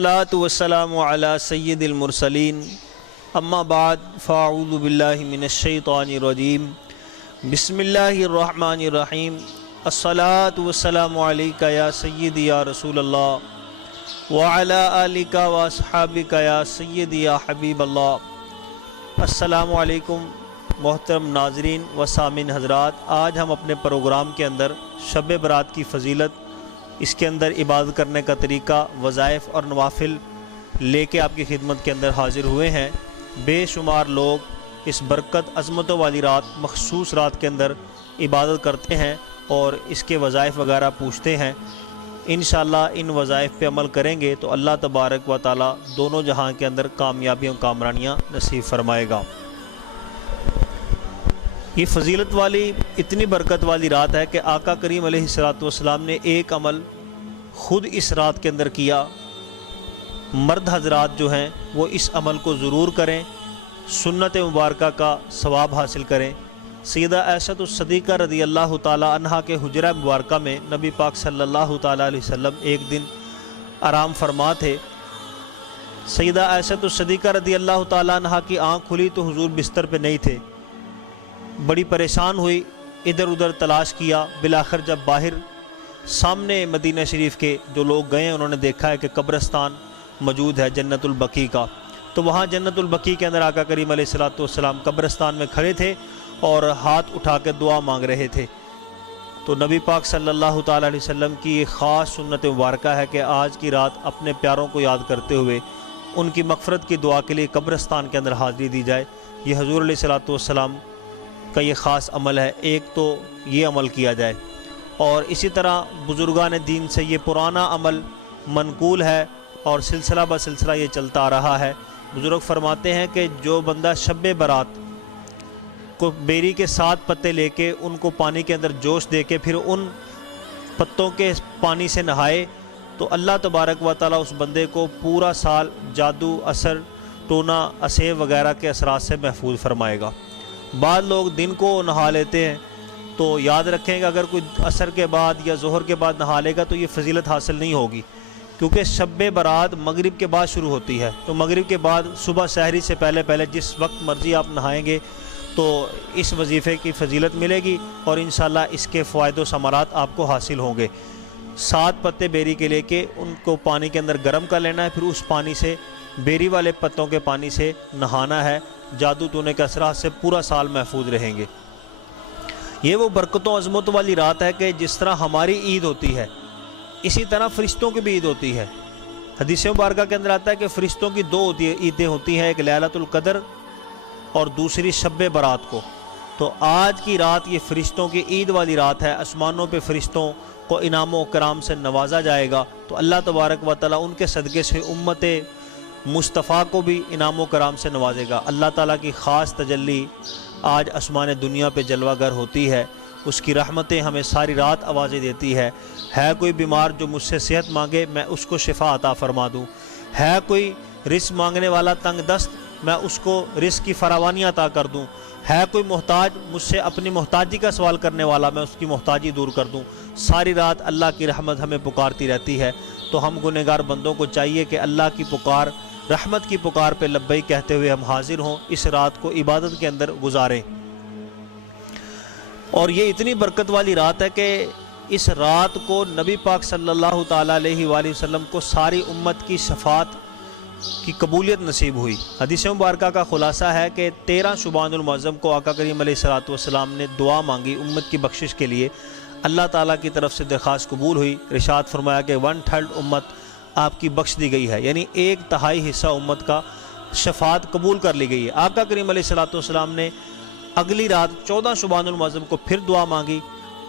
الصلاۃ والسلام علی سید المرسلین اما بعد فاعوذ باللہ من الشیطان الرجیم بسم اللہ الرحمن الرحیم الصلاۃ والسلام علیک یا سیدی یا رسول اللہ وعلی آلک واصحابک یا سیدی یا حبیب اللہ۔ السلام علیکم محترم ناظرین و سامعین حضرات، آج ہم اپنے پروگرام کے اندر شب برات کی فضیلت، اس کے اندر عبادت کرنے کا طریقہ، وظائف اور نوافل لے کے آپ کی خدمت کے اندر حاضر ہوئے ہیں۔ بے شمار لوگ اس برکت عظمتوں والی رات، مخصوص رات کے اندر عبادت کرتے ہیں اور اس کے وظائف وغیرہ پوچھتے ہیں۔ انشاءاللہ ان وظائف پہ عمل کریں گے تو اللہ تبارک و تعالی دونوں جہاں کے اندر کامیابیوں کامرانیاں نصیب فرمائے گا۔ یہ فضیلت والی، اتنی برکت والی رات ہے کہ آقا کریم علیہ السلام نے ایک عمل خود اس رات کے اندر کیا۔ مرد حضرات جو ہیں وہ اس عمل کو ضرور کریں، سنت مبارکہ کا ثواب حاصل کریں۔ سیدہ عائشہ الصدیقہ رضی اللہ تعالی عنہا کے حجرہ مبارکہ میں نبی پاک صلی اللہ تعالی علیہ وسلم ایک دن آرام فرما تھے۔ سیدہ عائشہ الصدیقہ رضی اللہ تعالی عنہا کی آنکھ کھلی تو حضور بستر پہ نہیں تھے۔ بڑی پریشان ہوئی، ادھر ادھر تلاش کیا، بالآخر جب باہر سامنے مدینہ شریف کے جو لوگ گئے ہیں انہوں نے دیکھا ہے کہ قبرستان موجود ہے جنت البقیع کا، تو وہاں جنت البقیع کے اندر آقا کریم علیہ السلام قبرستان میں کھڑے تھے اور ہاتھ اٹھا کے دعا مانگ رہے تھے۔ تو نبی پاک صلی اللہ تعالی علیہ وسلم کی یہ خاص سنت مبارکہ ہے کہ آج کی رات اپنے پیاروں کو یاد کرتے ہوئے ان کی مغفرت کی دعا کے لیے قبرستان کے اندر حاضری دی جائے۔ یہ حضور علیہ السلام کا یہ خاص عمل ہے، ایک تو یہ عمل کیا جائے، اور اسی طرح بزرگان دین سے یہ پرانا عمل منقول ہے اور سلسلہ بسلسلہ یہ چلتا آ رہا ہے۔ بزرگ فرماتے ہیں کہ جو بندہ شب برات کو بیری کے 7 پتے لے کے ان کو پانی کے اندر جوش دے کے پھر ان پتوں کے پانی سے نہائے تو اللہ تبارک و تعالی اس بندے کو پورا سال جادو، اثر، ٹونا، اسیب وغیرہ کے اثرات سے محفوظ فرمائے گا۔ بعض لوگ دن کو نہا لیتے ہیں، تو یاد رکھیں کہ اگر کوئی عصر کے بعد یا ظہر کے بعد نہا لے گا تو یہ فضیلت حاصل نہیں ہوگی، کیونکہ شب برات مغرب کے بعد شروع ہوتی ہے، تو مغرب کے بعد صبح سحری سے پہلے جس وقت مرضی آپ نہائیں گے تو اس وظیفے کی فضیلت ملے گی اور انشاءاللہ اس کے فوائد و ثمرات آپ کو حاصل ہوں گے۔ 7 پتے بیری کے لے کے ان کو پانی کے اندر گرم کر لینا ہے، پھر اس پانی سے، بیری والے پتوں کے پانی سے نہانا ہے، جادو ٹونے کے اثرات سے پورا سال محفوظ رہیں گے۔ یہ وہ برکتوں عظمت والی رات ہے کہ جس طرح ہماری عید ہوتی ہے اسی طرح فرشتوں کی بھی عید ہوتی ہے۔ حدیث مبارکہ کے اندر آتا ہے کہ فرشتوں کی 2 عیدیں ہوتی ہیں، ایک لیلۃ القدر اور دوسری شب برات کو۔ تو آج کی رات یہ فرشتوں کی عید والی رات ہے، آسمانوں پہ فرشتوں کو انعام و کرام سے نوازا جائے گا، تو اللہ تبارک و تعالیٰ ان کے صدقے سے امت مصطفیٰ کو بھی انعام و کرام سے نوازے گا۔ اللہ تعالیٰ کی خاص تجلی آج آسمان دنیا پہ جلوہ گر ہوتی ہے، اس کی رحمتیں ہمیں ساری رات آوازیں دیتی ہے کوئی بیمار جو مجھ سے صحت مانگے میں اس کو شفا عطا فرما دوں، ہے کوئی رزق مانگنے والا تنگ دست میں اس کو رزق کی فراوانی عطا کر دوں، ہے کوئی محتاج مجھ سے اپنی محتاجی کا سوال کرنے والا میں اس کی محتاجی دور کر دوں۔ ساری رات اللہ کی رحمت ہمیں پکارتی رہتی ہے، تو ہم گنہگار بندوں کو چاہیے کہ اللہ کی پکار، رحمت کی پکار پہ لبیک کہتے ہوئے ہم حاضر ہوں، اس رات کو عبادت کے اندر گزاریں۔ اور یہ اتنی برکت والی رات ہے کہ اس رات کو نبی پاک صلی اللہ تعالیٰ علیہ وآلہ وسلم کو ساری امت کی شفاعت کی قبولیت نصیب ہوئی۔ حدیث مبارکہ کا خلاصہ ہے کہ 13 شعبان المعظم کو آقا کریم علیہ السلام نے دعا مانگی امت کی بخشش کے لیے، اللہ تعالیٰ کی طرف سے درخواست قبول ہوئی۔ ارشاد فرمایا کہ 1/3 امت آپ کی بخش دی گئی ہے، یعنی 1/3 حصہ امت کا شفاعت قبول کر لی گئی ہے۔ آقا کریم علیہ السلام نے اگلی رات 14 شعبان المعظم کو پھر دعا مانگی،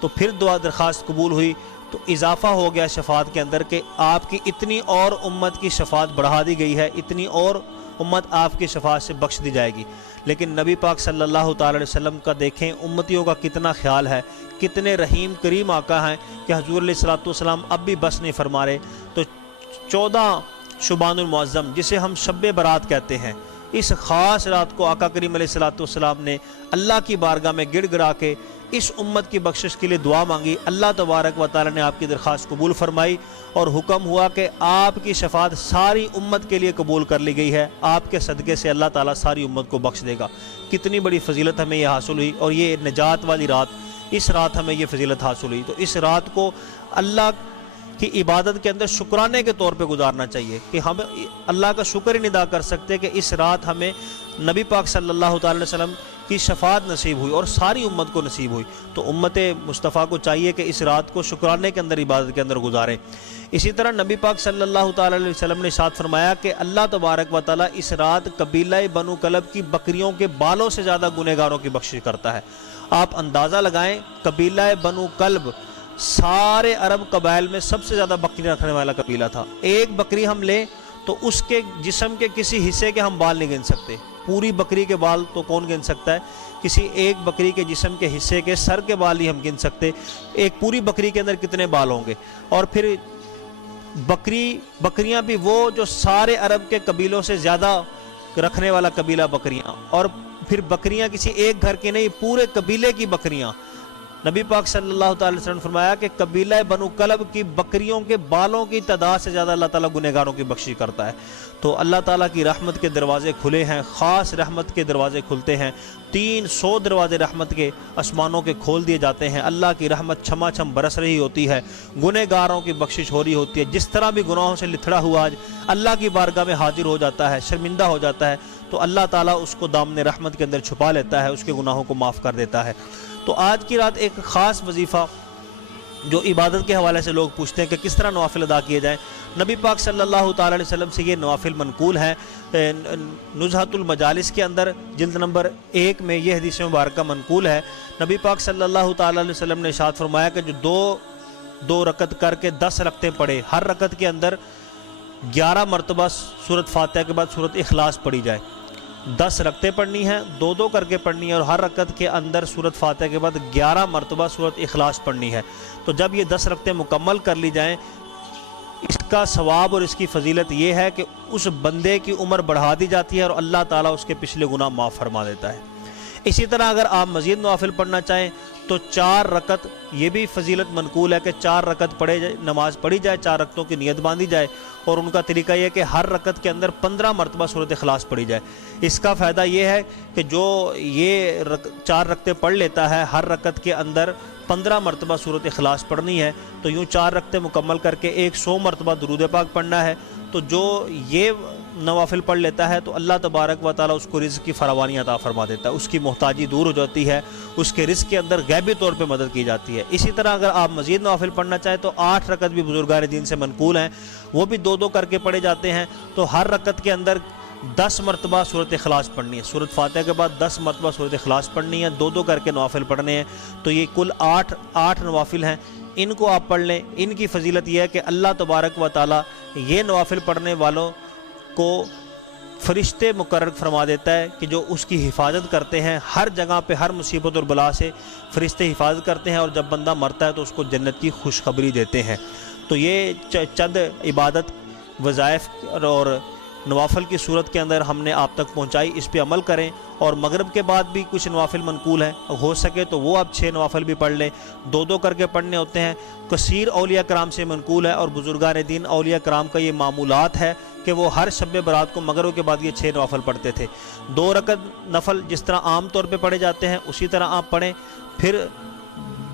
تو پھر دعا درخواست قبول ہوئی، تو اضافہ ہو گیا شفاعت کے اندر کہ آپ کی اتنی اور امت کی شفاعت بڑھا دی گئی ہے، اتنی اور امت آپ کی شفاعت سے بخش دی جائے گی۔ لیکن نبی پاک صلی اللہ تعالی علیہ وسلم کا دیکھیں امتیوں کا کتنا خیال ہے، کتنے رحیم کریم آقا ہیں کہ حضور علیہ السلام اب بھی بس نہیں فرما رہے۔ تو 14 شعبان المعظم جسے ہم شب برات کہتے ہیں، اس خاص رات کو آقا کریم علیہ السلام نے اللہ کی بارگاہ میں گڑ گڑا کے اس امت کی بخشش کے لیے دعا مانگی، اللہ تبارک و تعالی نے آپ کی درخواست قبول فرمائی اور حکم ہوا کہ آپ کی شفاعت ساری امت کے لیے قبول کر لی گئی ہے، آپ کے صدقے سے اللہ تعالیٰ ساری امت کو بخش دے گا۔ کتنی بڑی فضیلت ہمیں یہ حاصل ہوئی، اور یہ نجات والی رات، اس رات ہمیں یہ فضیلت حاصل ہوئی۔ تو اس رات کو اللہ کی عبادت کے اندر شکرانے کے طور پہ گزارنا چاہیے کہ ہم اللہ کا شکر ہی نہیں ادا کر سکتے کہ اس رات ہمیں نبی پاک صلی اللہ تعالی علیہ وسلم کی شفاعت نصیب ہوئی اور ساری امت کو نصیب ہوئی۔ تو امت مصطفیٰ کو چاہیے کہ اس رات کو شکرانے کے اندر، عبادت کے اندر گزاریں۔ اسی طرح نبی پاک صلی اللہ تعالی علیہ وسلم نے ارشاد فرمایا کہ اللہ تبارک و تعالی اس رات قبیلہ بنو کلب کی بکریوں کے بالوں سے زیادہ گنہگاروں کی بخشش کرتا ہے۔ آپ اندازہ لگائیں، قبیلہ بنو کلب سارے عرب قبائل میں سب سے زیادہ بکری رکھنے والا قبیلہ تھا۔ ایک بکری ہم لیں تو اس کے جسم کے کسی حصے کے ہم بال نہیں گن سکتے، پوری بکری کے بال تو کون گن سکتا ہے؟ کسی ایک بکری کے جسم کے حصے کے سر کے بال ہی ہم گن سکتے، ایک پوری بکری کے اندر کتنے بال ہوں گے؟ اور پھر بکریاں بھی وہ جو سارے عرب کے قبیلوں سے زیادہ رکھنے والا قبیلہ بکریاں، اور پھر بکریاں کسی ایک گھر کی نہیں، پورے قبیلے کی بکریاں۔ نبی پاک صلی اللہ تعالی وسلم نے فرمایا کہ قبیلہ بنو کلب کی بکریوں کے بالوں کی تعداد سے زیادہ اللہ تعالیٰ گنہگاروں کی بخشش کرتا ہے۔ تو اللہ تعالیٰ کی رحمت کے دروازے کھلے ہیں، خاص رحمت کے دروازے کھلتے ہیں، 300 دروازے رحمت کے آسمانوں کے کھول دیے جاتے ہیں۔ اللہ کی رحمت چھما چھم برس رہی ہوتی ہے، گنہگاروں کی بخشش ہو رہی ہوتی ہے۔ جس طرح بھی گناہوں سے لتھڑا ہوا آج اللہ کی بارگاہ میں حاضر ہو جاتا ہے، شرمندہ ہو جاتا ہے، تو اللہ تعالیٰ اس کو دامن رحمت کے اندر چھپا لیتا ہے، اس کے گناہوں کو معاف کر دیتا ہے۔ تو آج کی رات ایک خاص وظیفہ جو عبادت کے حوالے سے لوگ پوچھتے ہیں کہ کس طرح نوافل ادا کیے جائیں، نبی پاک صلی اللہ تعالی علیہ وسلم سے یہ نوافل منقول ہے۔ نزہۃ المجالس کے اندر جلد نمبر 1 میں یہ حدیث مبارکہ منقول ہے۔ نبی پاک صلی اللہ تعالی علیہ وسلم نے ارشاد فرمایا کہ جو دو رکعت کر کے 10 رکعتیں پڑھے، ہر رکعت کے اندر 11 مرتبہ سورۃ فاتحہ کے بعد سورۃ اخلاص پڑھی جائے۔ 10 رکعتیں پڑھنی ہیں، 2 کر کے پڑھنی ہے، اور ہر رکعت کے اندر سورۃ فاتحہ کے بعد 11 مرتبہ سورۃ اخلاص پڑھنی ہے۔ تو جب یہ 10 رکعتیں مکمل کر لی جائیں، اس کا ثواب اور اس کی فضیلت یہ ہے کہ اس بندے کی عمر بڑھا دی جاتی ہے اور اللہ تعالیٰ اس کے پچھلے گناہ معاف فرما دیتا ہے۔ اسی طرح اگر آپ مزید نوافل پڑھنا چاہیں تو 4 رکعت، یہ بھی فضیلت منقول ہے کہ 4 رکعت پڑھے جائے، نماز پڑھی جائے، 4 رکعتوں کی نیت باندھی جائے، اور ان کا طریقہ یہ ہے کہ ہر رکعت کے اندر 15 مرتبہ سورۃ اخلاص پڑھی جائے۔ اس کا فائدہ یہ ہے کہ جو یہ 4 رکعتیں پڑھ لیتا ہے، ہر رکعت کے اندر 15 مرتبہ سورۃ اخلاص پڑھنی ہے، تو یوں 4 رکعتیں مکمل کر کے 100 مرتبہ درود پاک پڑھنا ہے۔ تو جو یہ نوافل پڑھ لیتا ہے تو اللہ تبارک و تعالیٰ اس کو رزق کی فراوانی عطا فرما دیتا ہے، اس کی محتاجی دور ہو جاتی ہے، اس کے رزق کے اندر غیبی طور پہ مدد کی جاتی ہے۔ اسی طرح اگر آپ مزید نوافل پڑھنا چاہیں تو 8 رکعت بھی بزرگان دین سے منقول ہیں، وہ بھی 2 کر کے پڑھے جاتے ہیں۔ تو ہر رکعت کے اندر 10 مرتبہ سورۃ اخلاص پڑھنی ہے، سورۃ فاتحہ کے بعد 10 مرتبہ سورۃ اخلاص پڑھنی ہے، 2 کر کے نوافل پڑھنے ہیں۔ تو یہ کل 8 نوافل ہیں، ان کو آپ پڑھ لیں۔ ان کی فضیلت یہ ہے کہ اللہ تبارک و تعالیٰ یہ نوافل پڑھنے والوں کو فرشتے مقرر فرما دیتا ہے کہ جو اس کی حفاظت کرتے ہیں، ہر جگہ پہ ہر مصیبت اور بلا سے فرشتے حفاظت کرتے ہیں، اور جب بندہ مرتا ہے تو اس کو جنت کی خوشخبری دیتے ہیں۔ تو یہ چند عبادت، وظائف اور نوافل کی صورت کے اندر ہم نے آپ تک پہنچائی، اس پہ عمل کریں۔ اور مغرب کے بعد بھی کچھ نوافل منقول ہیں، ہو سکے تو وہ آپ 6 نوافل بھی پڑھ لیں، 2 کر کے پڑھنے ہوتے ہیں۔ کثیر اولیاء کرام سے منقول ہے، اور بزرگان دین اولیاء کرام کا یہ معمولات ہے کہ وہ ہر شب برات کو مغرب کے بعد یہ 6 نوافل پڑھتے تھے۔ 2 رکعت نفل جس طرح عام طور پہ پڑھے جاتے ہیں اسی طرح آپ پڑھیں، پھر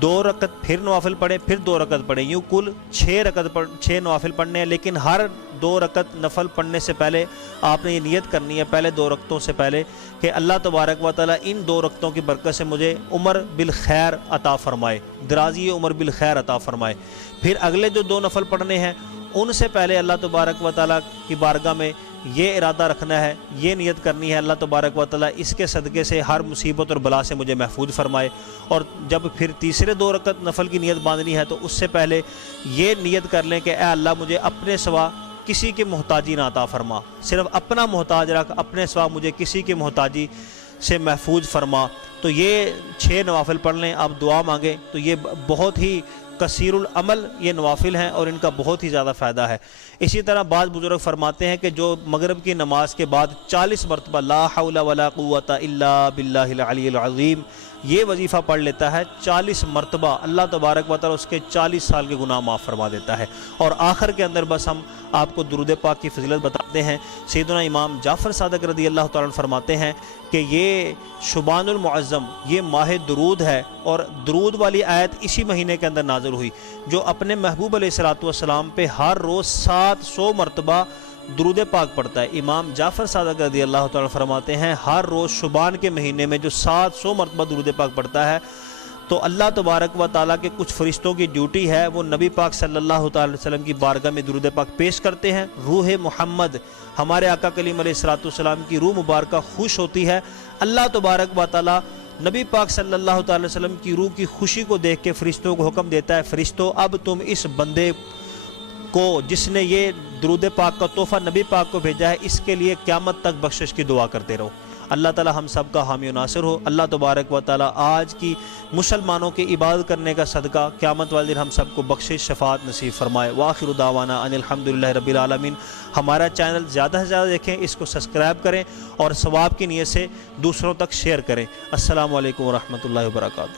2 رکعت پھر نوافل پڑھیں، پھر 2 رکعت پڑھیں، یوں کل 6 نوافل پڑھنے ہیں۔ لیکن ہر 2 رکعت نفل پڑھنے سے پہلے آپ نے یہ نیت کرنی ہے، پہلے 2 رکعتوں سے پہلے، کہ اللہ تبارک و تعالیٰ ان 2 رکعتوں کی برکت سے مجھے عمر بالخیر عطا فرمائے، درازی عمر بالخیر عطا فرمائے۔ پھر اگلے جو 2 نفل پڑھنے ہیں ان سے پہلے اللہ تبارک و تعالیٰ کی بارگاہ میں یہ ارادہ رکھنا ہے، یہ نیت کرنی ہے، اللہ تبارک و تعالیٰ اس کے صدقے سے ہر مصیبت اور بلا سے مجھے محفوظ فرمائے۔ اور جب پھر تیسرے 2 رکعت نفل کی نیت باندھنی ہے تو اس سے پہلے یہ نیت کر لیں کہ اے اللہ مجھے اپنے سوا کسی کی محتاجی نہ عطا فرما، صرف اپنا محتاج رکھ، اپنے سوا مجھے کسی کی محتاجی سے محفوظ فرما۔ تو یہ 6 نوافل پڑھ لیں، آپ دعا مانگیں، تو یہ بہت ہی کثیر العمل یہ نوافل ہیں اور ان کا بہت ہی زیادہ فائدہ ہے۔ اسی طرح بعض بزرگ فرماتے ہیں کہ جو مغرب کی نماز کے بعد 40 مرتبہ لا حول ولا قوت الا باللہ العلی العظیم یہ وظیفہ پڑھ لیتا ہے 40 مرتبہ اللہ تبارک و تعالی اس کے 40 سال کے گناہ معاف فرما دیتا ہے۔ اور آخر کے اندر بس ہم آپ کو درود پاک کی فضیلت بتاتے ہیں۔ سیدنا امام جعفر صادق رضی اللہ تعالیٰ عنہ فرماتے ہیں کہ یہ شبان المعظم یہ ماہ درود ہے، اور درود والی آیت اسی مہینے کے اندر نازل ہوئی۔ جو اپنے محبوب علیہ السلام پہ ہر روز 700 مرتبہ درود پاک پڑھتا ہے، امام جعفر صادق رضی اللہ تعالیٰ فرماتے ہیں ہر روز شبان کے مہینے میں جو 700 مرتبہ درود پاک پڑھتا ہے، تو اللہ تبارک و تعالیٰ کے کچھ فرشتوں کی ڈیوٹی ہے، وہ نبی پاک صلی اللہ تعالی وسلم کی بارگاہ میں درود پاک پیش کرتے ہیں۔ روح محمد ہمارے آقا کلیم علیہ السلام کی روح مبارکہ خوش ہوتی ہے۔ اللہ تبارک و تعالیٰ نبی پاک صلی اللہ تعالی وسلم کی روح کی خوشی کو دیکھ کے فرشتوں کو حکم دیتا ہے، فرشتوں اب تم اس بندے کو جس نے یہ درود پاک کا تحفہ نبی پاک کو بھیجا ہے، اس کے لیے قیامت تک بخشش کی دعا کرتے رہو۔ اللہ تعالی ہم سب کا حامی و ناصر ہو۔ اللہ تبارک و تعالی آج کی مسلمانوں کی عبادت کرنے کا صدقہ قیامت والے دن ہم سب کو بخشش شفاعت نصیب فرمائے۔ وآخر دعوانا ان الحمدللہ رب العالمین۔ ہمارا چینل زیادہ سے زیادہ دیکھیں، اس کو سبسکرائب کریں اور ثواب کی نیت سے دوسروں تک شیئر کریں۔ السلام علیکم ورحمۃ اللہ وبرکاتہ۔